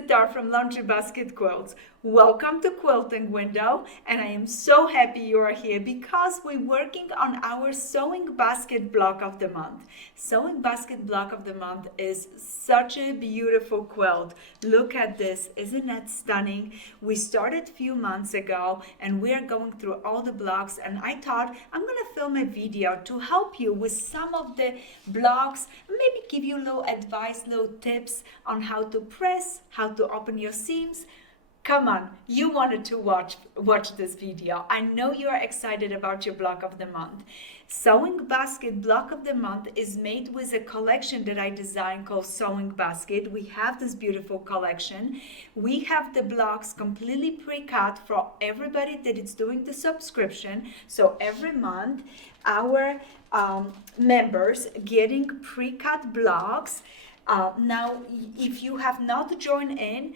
Edyta from Laundry Basket Quilts. Welcome to Quilting Window, and I am so happy you are here because we're working on our sewing basket block of the month. Sewing basket block of the month is such a beautiful quilt. Look at this, isn't that stunning? We started a few months ago and we are going through all the blocks, and I thought I'm gonna film a video to help you with some of the blocks, maybe give you a little advice, little tips on how to press, how to open your seams. Come on, you wanted to watch this video. I know you are excited about your block of the month. Sewing Basket Block of the Month is made with a collection that I designed called Sewing Basket. We have this beautiful collection. We have the blocks completely pre-cut for everybody that is doing the subscription. So every month, our members getting pre-cut blocks. Now, if you have not joined in,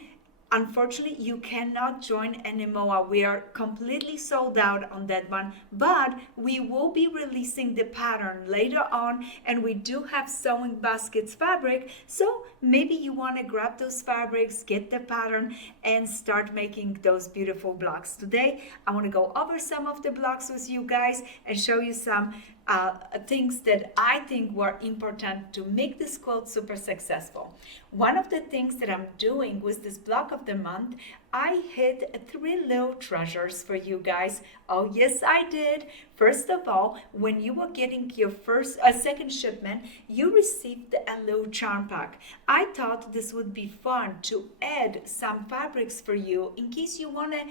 unfortunately, you cannot join anymore. We are completely sold out on that one, but we will be releasing the pattern later on, and we do have sewing baskets fabric, so maybe you want to grab those fabrics, get the pattern, and start making those beautiful blocks. Today, I want to go over some of the blocks with you guys and show you some things that I think were important to make this quilt super successful. One of the things that I'm doing with this block of the month, I hid 3 little treasures for you guys. Oh yes, I did. First of all, when you were getting your second shipment, you received a little charm pack. I thought this would be fun to add some fabrics for you in case you want to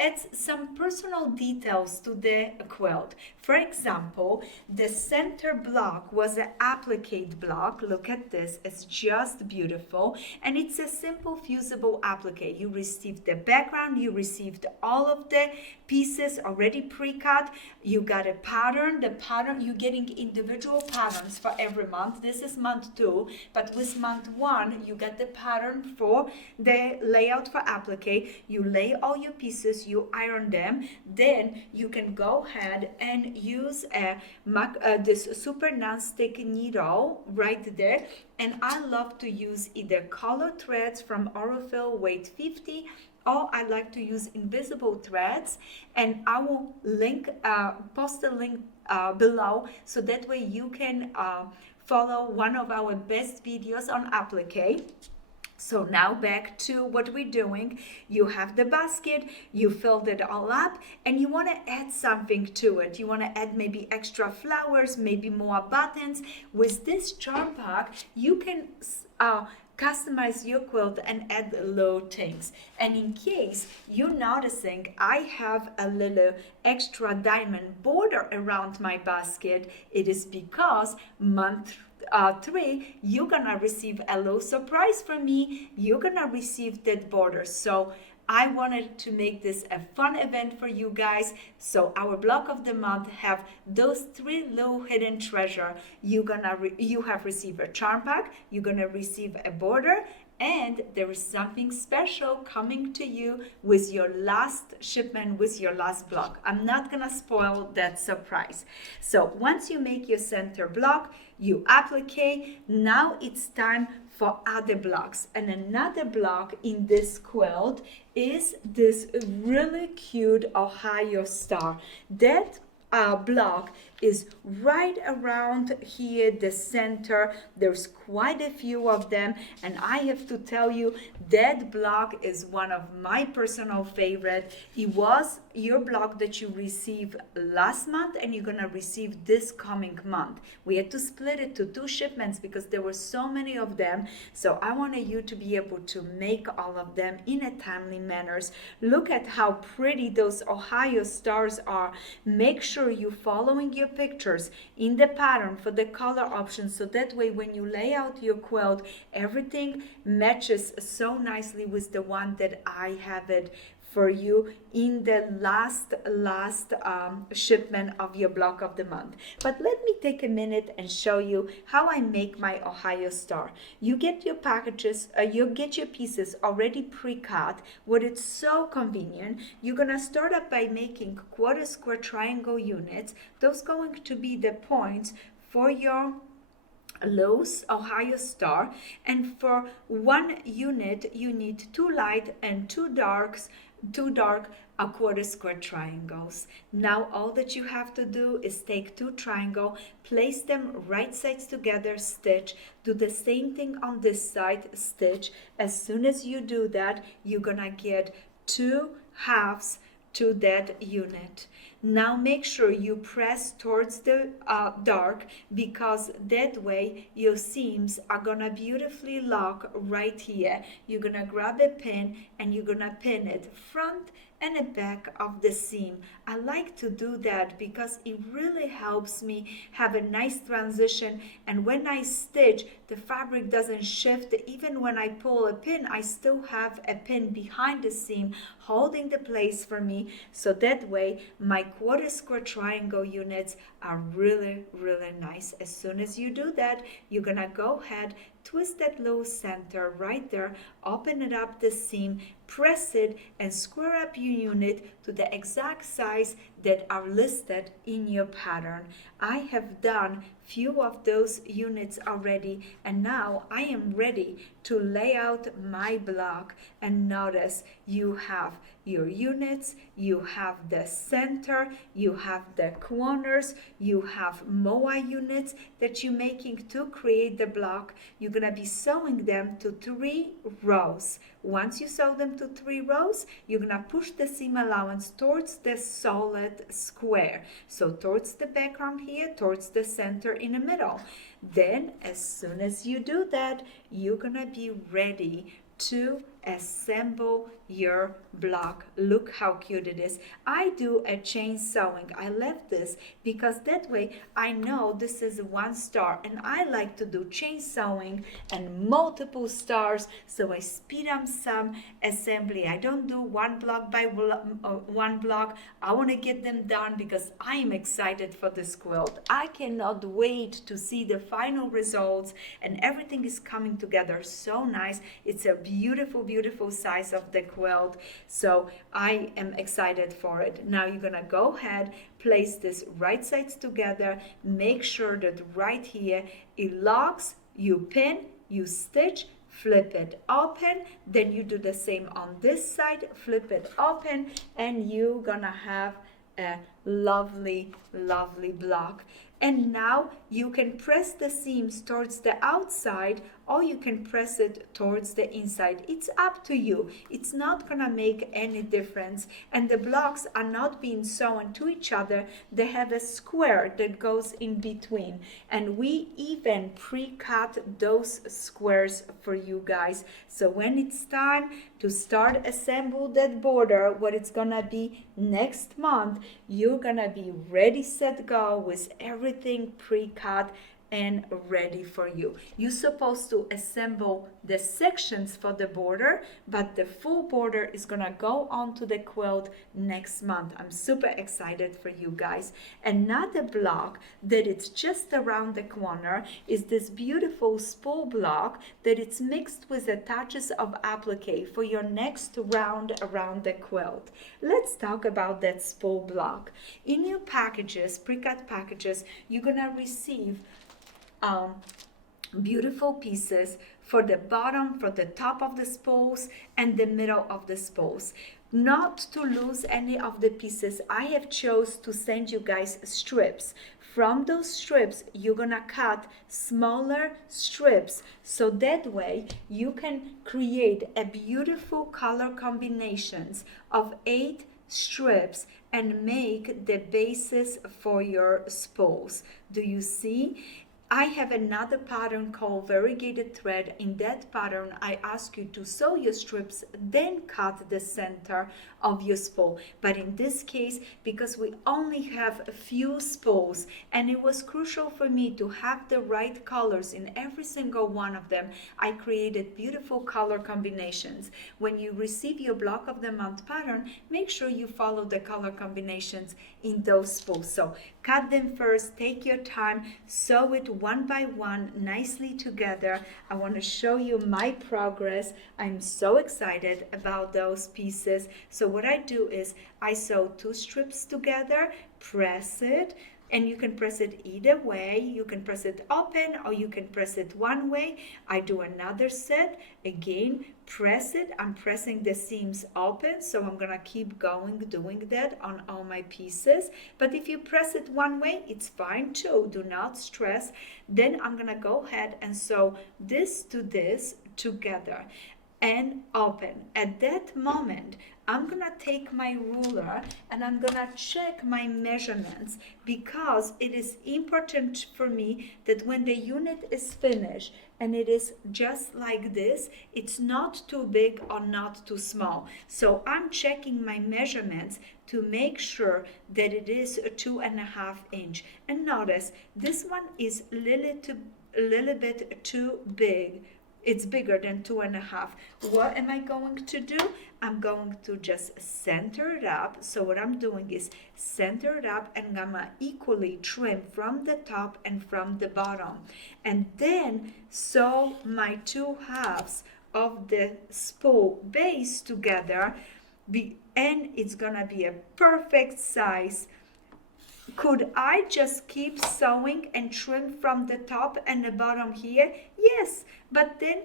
add some personal details to the quilt. For example, the center block was an applique block. Look at this, it's just beautiful, and it's a simple fusible applique. You received the background, you received all of the pieces already pre-cut, you got a pattern. The pattern, you're getting individual patterns for every month. This is month 2, but with month 1 you get the pattern for the layout for applique. You lay all your pieces, you iron them, then you can go ahead and use this super non-stick needle right there. And I love to use either color threads from Aurifil weight 50, or I like to use invisible threads, and I will post a link below, so that way you can follow one of our best videos on applique. So now back to what we're doing. You have the basket, you filled it all up, and you want to add something to it. You want to add maybe extra flowers, maybe more buttons. With this charm pack, you can customize your quilt and add little things. And in case you're noticing I have a little extra diamond border around my basket, it is because month 3, you're gonna receive a little surprise from me. You're gonna receive that border. So I wanted to make this a fun event for you guys. So our block of the month have those 3 little hidden treasure. You have received a charm pack, you're gonna receive a border, and there is something special coming to you with your last shipment, with your last block. I'm not gonna spoil that surprise. So once you make your center block, you applique. Now it's time for other blocks. And another block in this quilt is this really cute Ohio star. That block is right around here, the center. There's quite a few of them, and I have to tell you that block is one of my personal favorite. It was your block that you received last month, and you're gonna receive this coming month. We had to split it to 2 shipments because there were so many of them, so I wanted you to be able to make all of them in a timely manner. Look at how pretty those Ohio stars are. Make sure you're following your pictures in the pattern for the color options, so that way when you lay out your quilt, everything matches so nicely with the one that I have it for you in the last shipment of your block of the month. But let me take a minute and show you how I make my Ohio star. You get your packages, you get your pieces already pre-cut. What it's so convenient, you're gonna start up by making quarter square triangle units. Those going to be the points for your Lowe's Ohio Star, and for 1 unit you need 2 light and 2 dark a quarter square triangles. Now all that you have to do is take 2 triangles, place them right sides together, stitch, do the same thing on this side, stitch. As soon as you do that, you're gonna get 2 halves to that unit. Now make sure you press towards the dark, because that way your seams are gonna beautifully lock right here. You're gonna grab a pin and you're gonna pin it front and the back of the seam. I like to do that because it really helps me have a nice transition, and when I stitch, the fabric doesn't shift. Even when I pull a pin, I still have a pin behind the seam holding the place for me, so that way my quarter square triangle units are really nice. As soon as you do that, you're gonna go ahead, twist that low center right there, open it up the seam, press it, and square up your unit to the exact size that are listed in your pattern. I have done few of those units already, and now I am ready to lay out my block. And notice you have your units, you have the center, you have the corners, you have MOA units that you're making to create the block. You're gonna be sewing them to 3 rows. Once you sew them to 3 rows, you're gonna push the seam allowance towards the solid square. So towards the background here, towards the center in the middle. Then as soon as you do that, you're gonna be ready to assemble your block. Look how cute it is. I do a chain sewing. I left this because that way I know this is 1 star, and I like to do chain sewing and multiple stars, so I speed up some assembly. I don't do one block by one block. I want to get them done because I am excited for this quilt. I cannot wait to see the final results, and everything is coming together so nice. It's a beautiful size of the quilt, so I am excited for it. Now you're gonna go ahead, place this right sides together, make sure that right here it locks, you pin, you stitch, flip it open, then you do the same on this side, flip it open, and you're gonna have a lovely block. And now you can press the seams towards the outside, or you can press it towards the inside. It's up to you. It's not gonna make any difference. And the blocks are not being sewn to each other. They have a square that goes in between. And we even pre-cut those squares for you guys. So when it's time to start assemble that border, what it's gonna be next month, you're gonna be ready, set, go with everything pre-cut and ready for you. You're supposed to assemble the sections for the border, but the full border is gonna go onto the quilt next month. I'm super excited for you guys. Another block that it's just around the corner is this beautiful spool block that it's mixed with the touches of applique for your next round around the quilt. Let's talk about that spool block. In your packages, pre-cut packages, you're gonna receive beautiful pieces for the bottom, for the top of the spools, and the middle of the spools. Not to lose any of the pieces, I have chose to send you guys strips. From those strips, you're gonna cut smaller strips, so that way you can create a beautiful color combinations of 8 strips and make the basis for your spools. Do you see? I have another pattern called variegated thread. In that pattern, I ask you to sew your strips, then cut the center of your spool. But in this case, because we only have a few spools, and it was crucial for me to have the right colors in every single one of them, I created beautiful color combinations. When you receive your block of the month pattern, make sure you follow the color combinations in those spools. So cut them first, take your time, sew it one by one nicely together. I want to show you my progress. I'm so excited about those pieces. So what I do is I sew 2 strips together, press it, and you can press it either way. You can press it open or you can press it one way. I do another set. Again, press it. I'm pressing the seams open, so I'm gonna keep going doing that on all my pieces. But if you press it one way, it's fine too. Do not stress. Then I'm gonna go ahead and sew this to this together and open. At that moment, I'm gonna take my ruler and I'm gonna check my measurements, because it is important for me that when the unit is finished and it is just like this, it's not too big or not too small. So I'm checking my measurements to make sure that it is a 2.5 inch. And notice this one is a little bit too big. It's bigger than 2.5. What am I going to do? I'm going to just center it up. So what I'm doing is center it up, and I'm gonna equally trim from the top and from the bottom. And then sew my 2 halves of the spool base together, and it's gonna be a perfect size. Could I just keep sewing and trim from the top and the bottom here? Yes, but then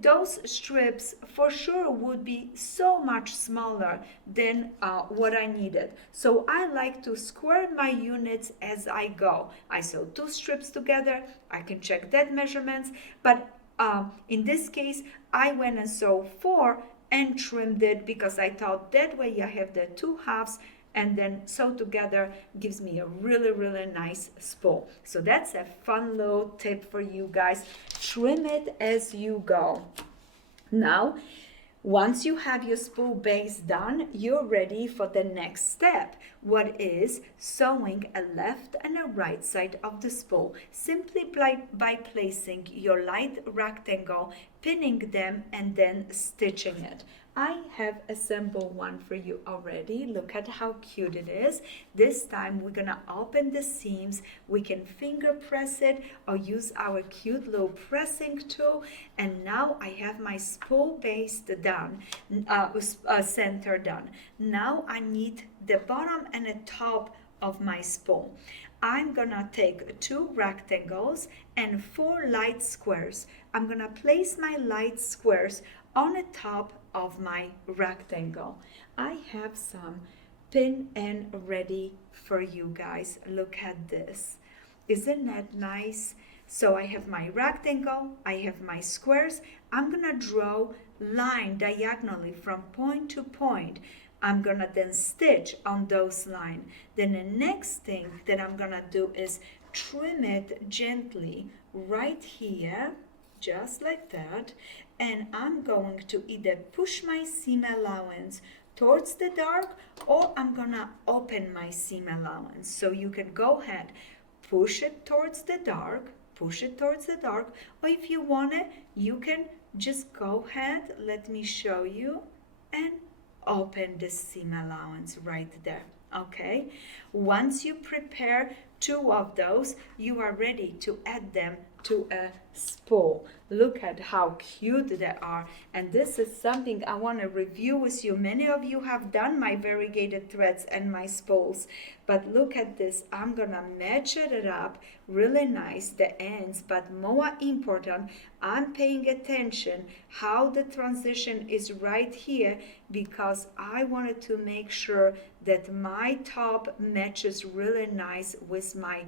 those strips for sure would be so much smaller than what I needed. So I like to square my units as I go. I sew 2 strips together. I can check that measurements, but in this case, I went and sewed 4 and trimmed it, because I thought that way I have the 2 halves, and then sew together gives me a really nice spool. So that's a fun little tip for you guys. Trim it as you go. Now, once you have your spool base done, you're ready for the next step. What is sewing a left and a right side of the spool, simply by placing your light rectangle, pinning them, and then stitching it. I have assembled one for you already. Look at how cute it is. This time we're gonna open the seams. We can finger press it or use our cute little pressing tool. And now I have my spool base done, center done. Now I need the bottom and the top of my spool. I'm gonna take 2 rectangles and 4 light squares. I'm gonna place my light squares on the top of my rectangle. I have some pin end ready for you guys. Look at this. Isn't that nice? So I have my rectangle, I have my squares. I'm gonna draw line diagonally from point to point. I'm gonna then stitch on those lines. Then the next thing that I'm gonna do is trim it gently right here, just like that. And I'm going to either push my seam allowance towards the dark, or I'm gonna open my seam allowance. So you can go ahead, push it towards the dark, or if you want it, you can just go ahead, let me show you, and open the seam allowance right there. Okay, once you prepare 2 of those, you are ready to add them to a spool. Look at how cute they are, and this is something I want to review with you. Many of you have done my variegated threads and my spools, but look at this. I'm gonna match it up really nice, the ends, but more important, I'm paying attention how the transition is right here, because I wanted to make sure that my top matches really nice with my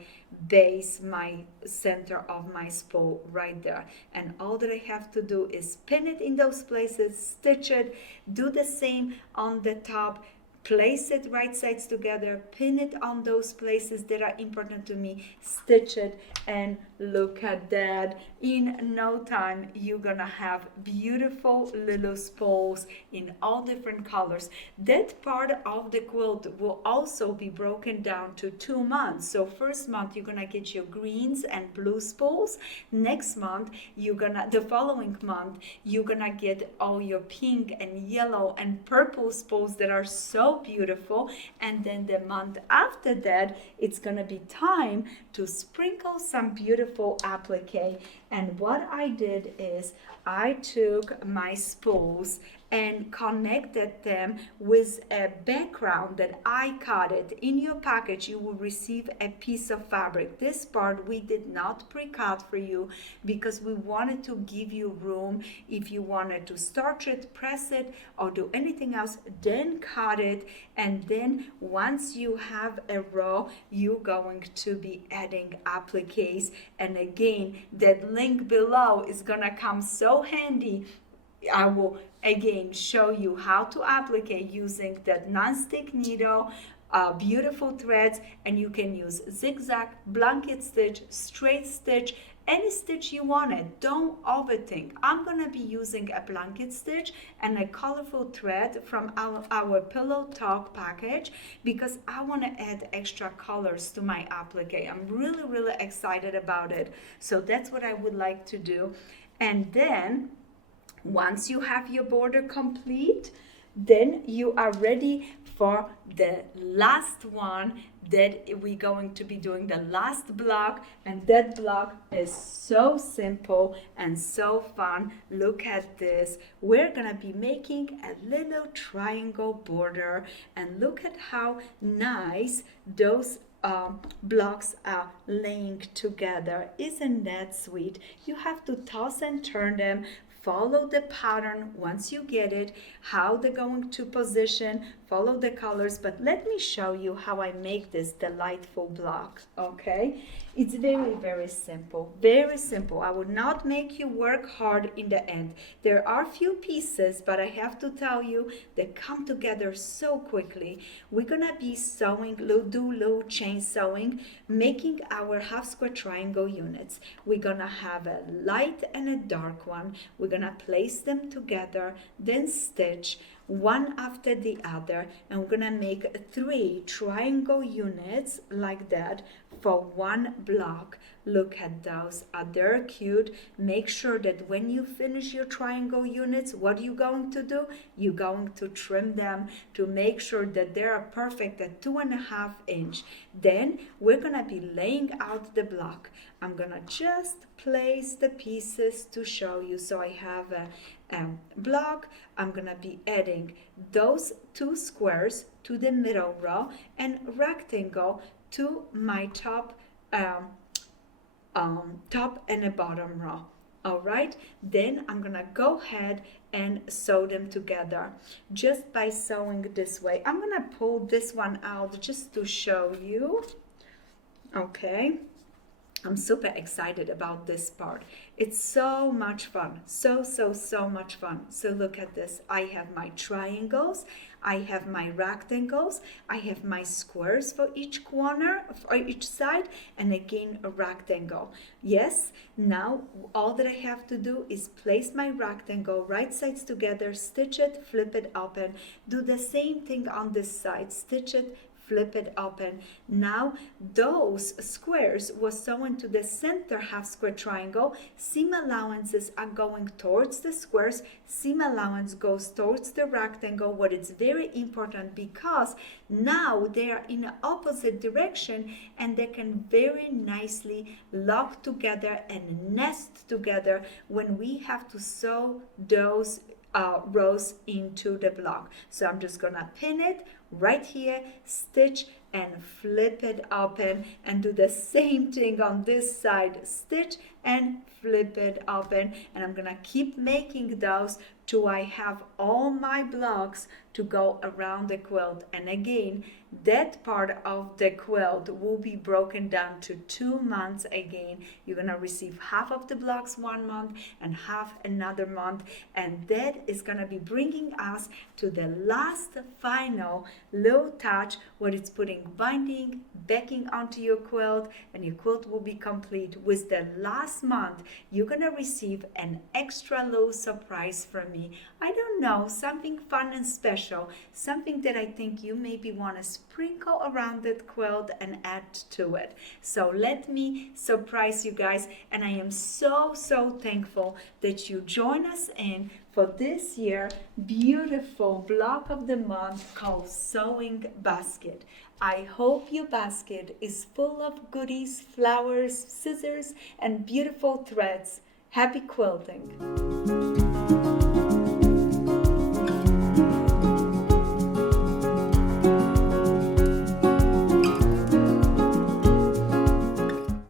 base, my center of my spool right there. And all that I have to do is pin it in those places, stitch it, do the same on the top, place it right sides together, pin it on those places that are important to me, stitch it, and look at that. In no time, you're gonna have beautiful little spools in all different colors. That part of the quilt will also be broken down to 2 months. So first month, you're gonna get your greens and blue spools. Next month, the following month, you're gonna get all your pink and yellow and purple spools that are so beautiful. And then the month after that, it's gonna be time to sprinkle some beautiful applique. And what I did is I took my spools and connected them with a background that I cut it. In your package, you will receive a piece of fabric. This part we did not pre-cut for you because we wanted to give you room if you wanted to starch it, press it, or do anything else, then cut it. And then once you have a row, you're going to be adding appliques. And again, that link below is gonna come so handy. I will again show you how to apply using that non-stick needle, beautiful threads, and you can use zigzag, blanket stitch, straight stitch, any stitch you wanted. Don't overthink. I'm gonna be using a blanket stitch and a colorful thread from our pillow talk package because I want to add extra colors to my applique. I'm really excited about it. So that's what I would like to do. And then once you have your border complete, then you are ready for the last one that we're going to be doing, the last block. And that block is so simple and so fun. Look at this. We're gonna be making a little triangle border, and look at how nice those blocks are laying together. Isn't that sweet? You have to toss and turn them. Follow the pattern once you get it, how they're going to position, follow the colors. But let me show you how I make this delightful block, okay? It's very simple, very simple. I will not make you work hard in the end. There are few pieces, but I have to tell you, they come together so quickly. We're gonna be sewing, do low chain sewing, making our half square triangle units. We're gonna have a light and a dark one. We're gonna place them together, then stitch one after the other, and we're gonna make 3 triangle units like that for one block. Look at those, are they cute? Make sure that when you finish your triangle units, what are you going to do? You're going to trim them to make sure that they are perfect at 2.5 inches. Then we're gonna be laying out the block. I'm gonna just place the pieces to show you. So I have a block. I'm gonna be adding those 2 squares to the middle row and rectangle to my top and a bottom row. All right, then I'm gonna go ahead and sew them together just by sewing this way. I'm gonna pull this one out just to show you. Okay, I'm super excited about this part. It's so much fun, so much fun. So look at this. I have my triangles, I have my rectangles, I have my squares for each corner, for each side, and again a rectangle. Yes, now all that I have to do is place my rectangle right sides together, stitch it, flip it open, do the same thing on this side, stitch it, flip it open. Now those squares was sewn to the center half square triangle. Seam allowances are going towards the squares. Seam allowance goes towards the rectangle. What is very important, because now they are in the opposite direction and they can very nicely lock together and nest together when we have to sew those rows into the block. So I'm just gonna pin it right here, stitch and flip it open, and do the same thing on this side, stitch and flip it open. And I'm gonna keep making those till I have all my blocks to go around the quilt. And again, that part of the quilt will be broken down to 2 months. Again, you're gonna receive half of the blocks 1 month and half another month, and that is gonna be bringing us to the last final little touch, where it's putting binding, backing onto your quilt, and your quilt will be complete. With the last month, you're gonna receive an extra little surprise from me. I don't know, something fun and special, something that I think you maybe want to sprinkle around that quilt and add to it. So let me surprise you guys, and I am so thankful that you join us in for this year beautiful block of the month called Sewing Basket. I hope your basket is full of goodies, flowers, scissors, and beautiful threads. Happy quilting!